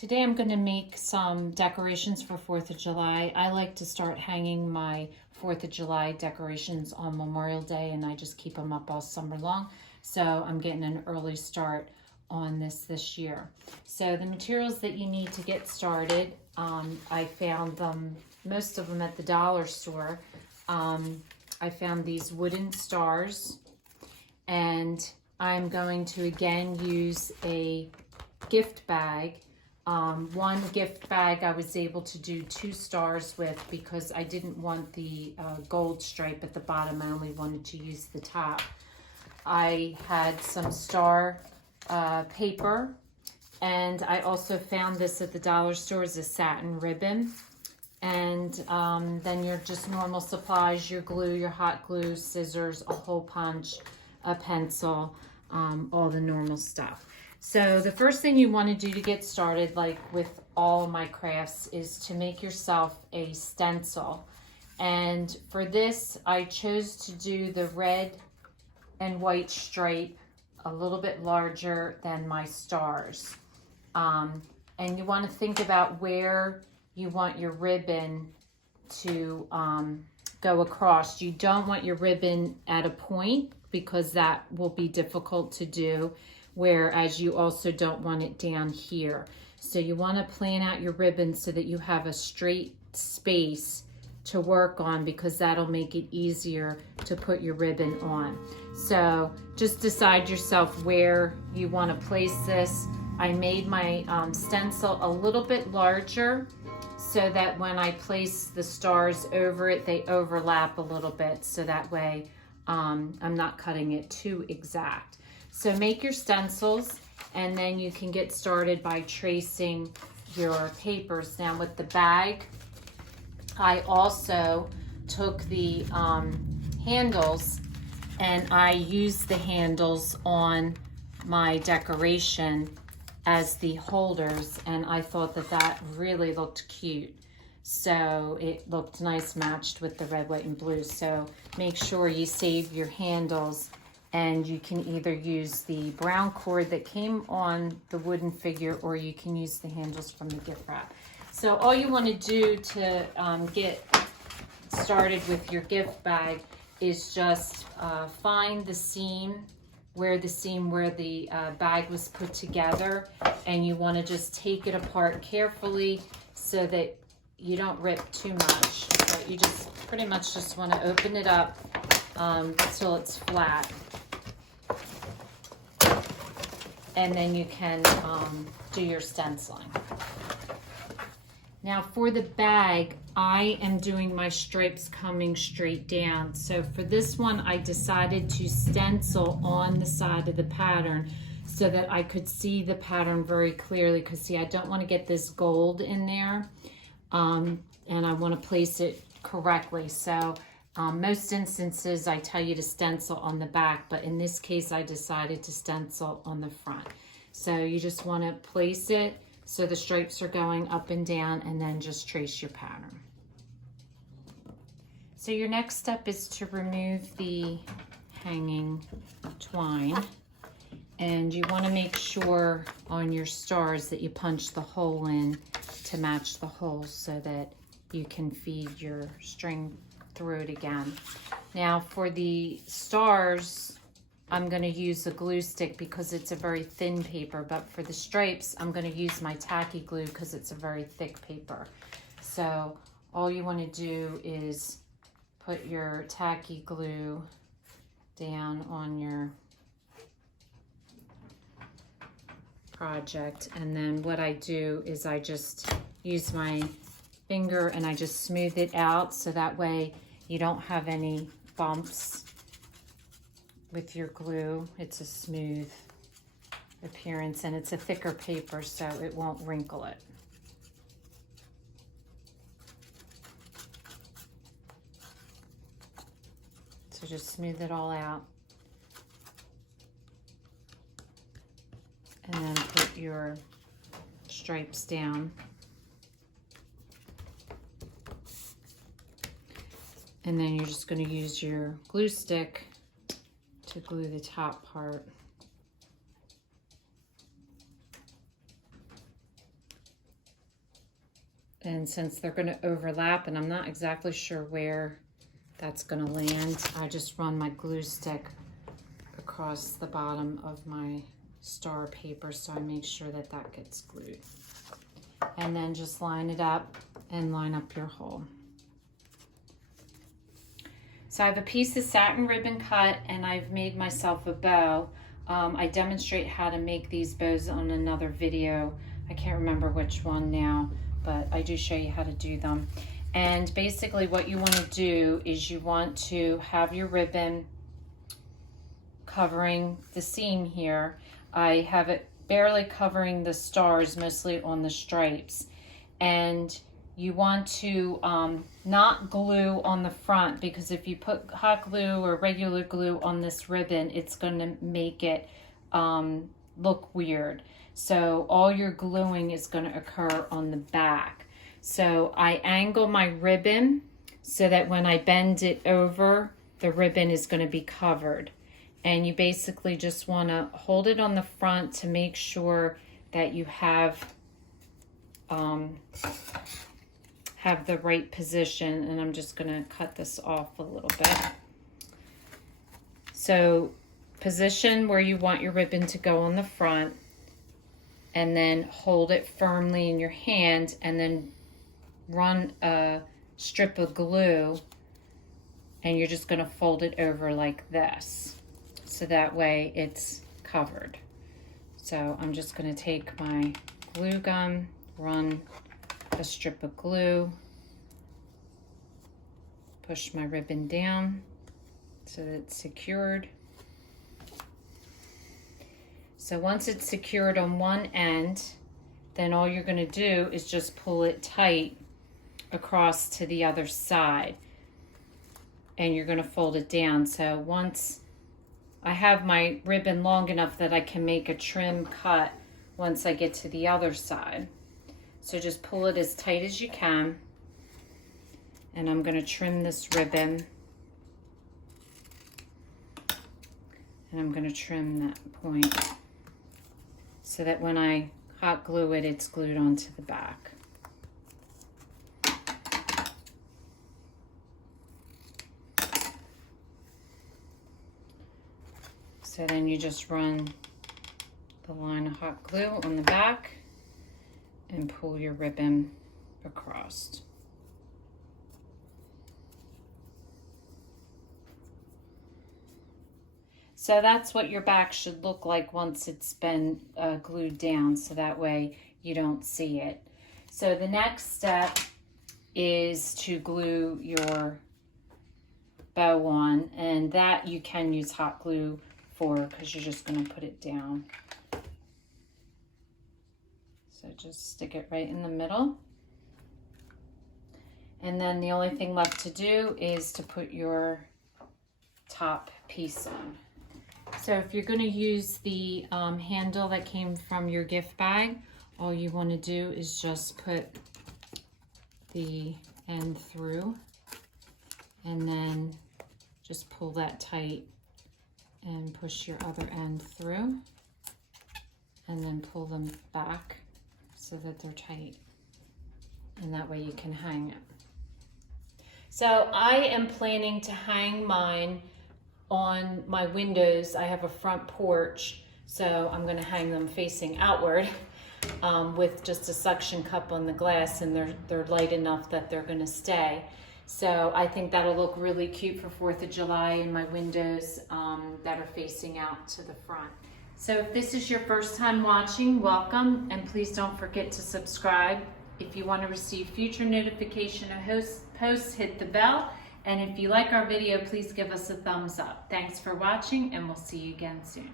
Today I'm going to make some decorations for 4th of July. I like to start hanging my 4th of July decorations on Memorial Day, and I just keep them up all summer long. So I'm getting an early start on this year. So the materials that you need to get started, I found them, most of them at the dollar store. I found these wooden stars, and I'm going to again use a gift bag. One gift bag I was able to do 2 stars with because I didn't want the gold stripe at the bottom. I only wanted to use the top. I had some star paper, and I also found this at the dollar store as a satin ribbon. And then your just normal supplies, your glue, your hot glue, scissors, a hole punch, a pencil, all the normal stuff. So the first thing you want to do to get started, like with all my crafts, is to make yourself a stencil. And for this, I chose to do the red and white stripe a little bit larger than my stars. And you want to think about where you want your ribbon to go across. You don't want your ribbon at a point because that will be difficult to do, whereas you also don't want it down here. So you want to plan out your ribbon so that you have a straight space to work on, because that'll make it easier to put your ribbon on. So just decide yourself where you want to place this. I made my stencil a little bit larger so that when I place the stars over it, they overlap a little bit, so that way I'm not cutting it too exact. So make your stencils, and then you can get started by tracing your papers. Now with the bag, I also took the handles, and I used the handles on my decoration as the holders, and I thought that that really looked cute. So it looked nice matched with the red, white, and blue. So make sure you save your handles, and you can either use the brown cord that came on the wooden figure, or you can use the handles from the gift wrap. So all you want to do to get started with your gift bag is just find the seam where the bag was put together, and you want to just take it apart carefully so that you don't rip too much. But you just pretty much just want to open it up until it's flat, and then you can do your stenciling. Now for the bag, I am doing my stripes coming straight down. So for this one, I decided to stencil on the side of the pattern so that I could see the pattern very clearly, because see, I don't want to get this gold in there, and I want to place it correctly. So most instances I tell you to stencil on the back, but in this case I decided to stencil on the front. So you just want to place it so the stripes are going up and down, and then just trace your pattern. So your next step is to remove the hanging twine, and you want to make sure on your stars that you punch the hole in to match the holes so that you can feed your string through it again. Now for the stars, I'm going to use a glue stick because it's a very thin paper, but for the stripes, I'm going to use my tacky glue because it's a very thick paper. So all you want to do is put your tacky glue down on your project, and then what I do is I just use my finger and I just smooth it out so that way you don't have any bumps with your glue. It's a smooth appearance, and it's a thicker paper so it won't wrinkle it. So just smooth it all out, and then put your stripes down. And then you're just going to use your glue stick to glue the top part. And since they're going to overlap, and I'm not exactly sure where that's going to land, I just run my glue stick across the bottom of my star paper so I make sure that that gets glued. And then just line it up and line up your hole. So I have a piece of satin ribbon cut, and I've made myself a bow. I demonstrate how to make these bows on another video. I can't remember which one now, but I do show you how to do them. And basically what you want to do is you want to have your ribbon covering the seam here. I have it barely covering the stars, mostly on the stripes. And you want to not glue on the front, because if you put hot glue or regular glue on this ribbon, it's going to make it look weird. So all your gluing is going to occur on the back. So I angle my ribbon so that when I bend it over, the ribbon is going to be covered. And you basically just want to hold it on the front to make sure that you have the right position. And I'm just going to cut this off a little bit. So position where you want your ribbon to go on the front, and then hold it firmly in your hand, and then run a strip of glue, and you're just going to fold it over like this, so that way it's covered. So I'm just going to take my glue gun, run a strip of glue, push my ribbon down so that it's secured. So once it's secured on one end, then all you're going to do is just pull it tight across to the other side, and you're going to fold it down. So once I have my ribbon long enough that I can make a trim cut once I get to the other side. So just pull it as tight as you can, and I'm going to trim this ribbon, and I'm going to trim that point so that when I hot glue it, it's glued onto the back. So then you just run the line of hot glue on the back and pull your ribbon across. So that's what your back should look like once it's been glued down, so that way you don't see it. So the next step is to glue your bow on, and that you can use hot glue for, because you're just going to put it down. So just stick it right in the middle. And then the only thing left to do is to put your top piece on. So if you're going to use the handle that came from your gift bag, all you want to do is just put the end through, and then just pull that tight and push your other end through, and then pull them back so that they're tight, and that way you can hang it. So I am planning to hang mine on my windows. I have a front porch, so I'm going to hang them facing outward with just a suction cup on the glass, and they're light enough that they're going to stay. So I think that'll look really cute for 4th of July in my windows that are facing out to the front. So if this is your first time watching, welcome, and please don't forget to subscribe. If you want to receive future notification of posts, hit the bell. And if you like our video, please give us a thumbs up. Thanks for watching, and we'll see you again soon.